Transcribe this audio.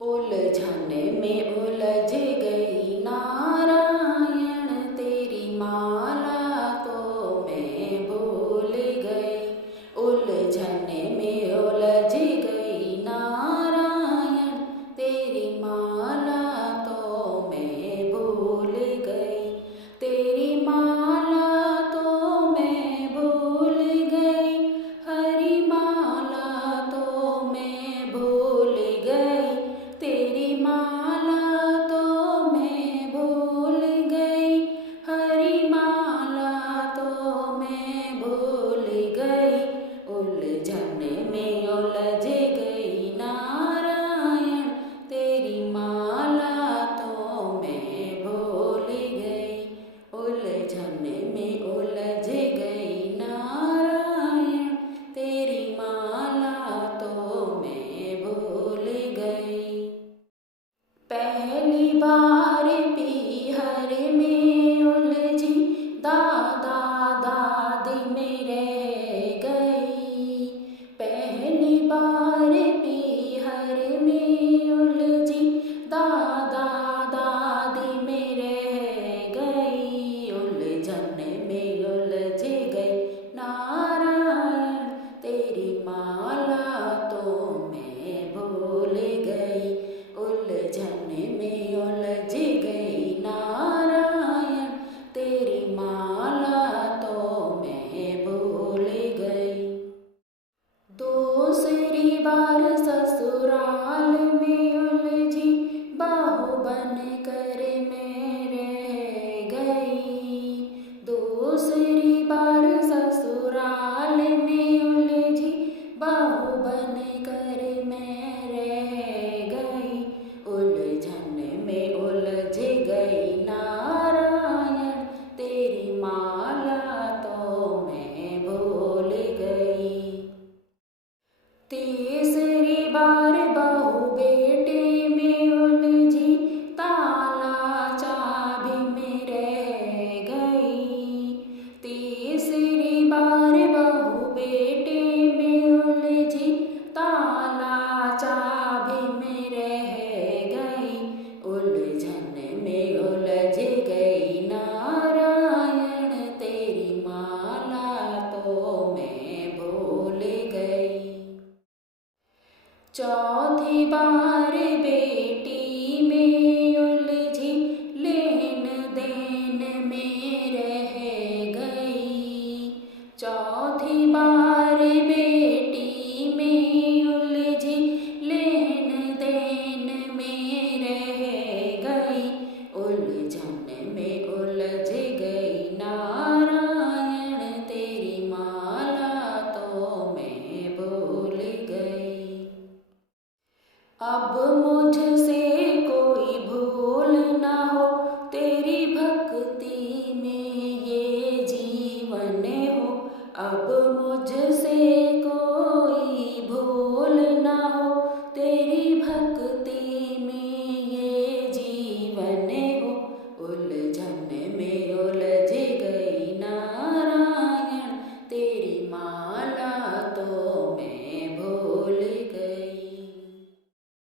उलझन में उलझ गई नारायण, तेरी माला तो मैं भूल गई। उलझन में उलझ गई नारायण, तेरी माला तो मैं भूल गई। तेरी माला तो मैं भूल गई, हरी माला तो मैं भूल गई। तेरी माला तो मैं भूल गई, हरी माला तो मैं भूल गई। उलझन में उलझ गई नारायण, तेरी माला तो मैं भूल गई। उलझन में उलझ गई नारायण, तेरी माला तो मैं भूल गई। पहली बार पीहर में उलझी, दादा दादी में रह गई। पहली बार पीहर में उलझी, दादा दादी में रह गई। उलझन में उलझ गई नारायण, तेरी माला तो मैं भूल गई। उलझन में उलझ गई नारायण, तेरी माला तो मैं भूल गई। दूसरी बार ससुराल में उलझी, बहू बन कर मैं रह गई। दूसरी बार ससुराल में उलझी, बहू बन कर मैं रह गई। उलझन में उलझ गई नारायण, तेरी माला तो मैं भूल गई। तीसरी बार बहू बेटे में उलझी, ताला चाबी में रह गई। तीसरी बार बहू बेटे में उलझी, ताला चाबी में रह गई। उलझन में उलझ गई नारायण, तेरी माला तो मैं भूल गई। चौथी बार बेटी में उलझी, लेन देन में रह गई। चौथी बार बेटी में उलझी, लेन देन में रह गई। उलझन में उलझ गई नारायण, तेरी माला तो मैं भूल गई। अब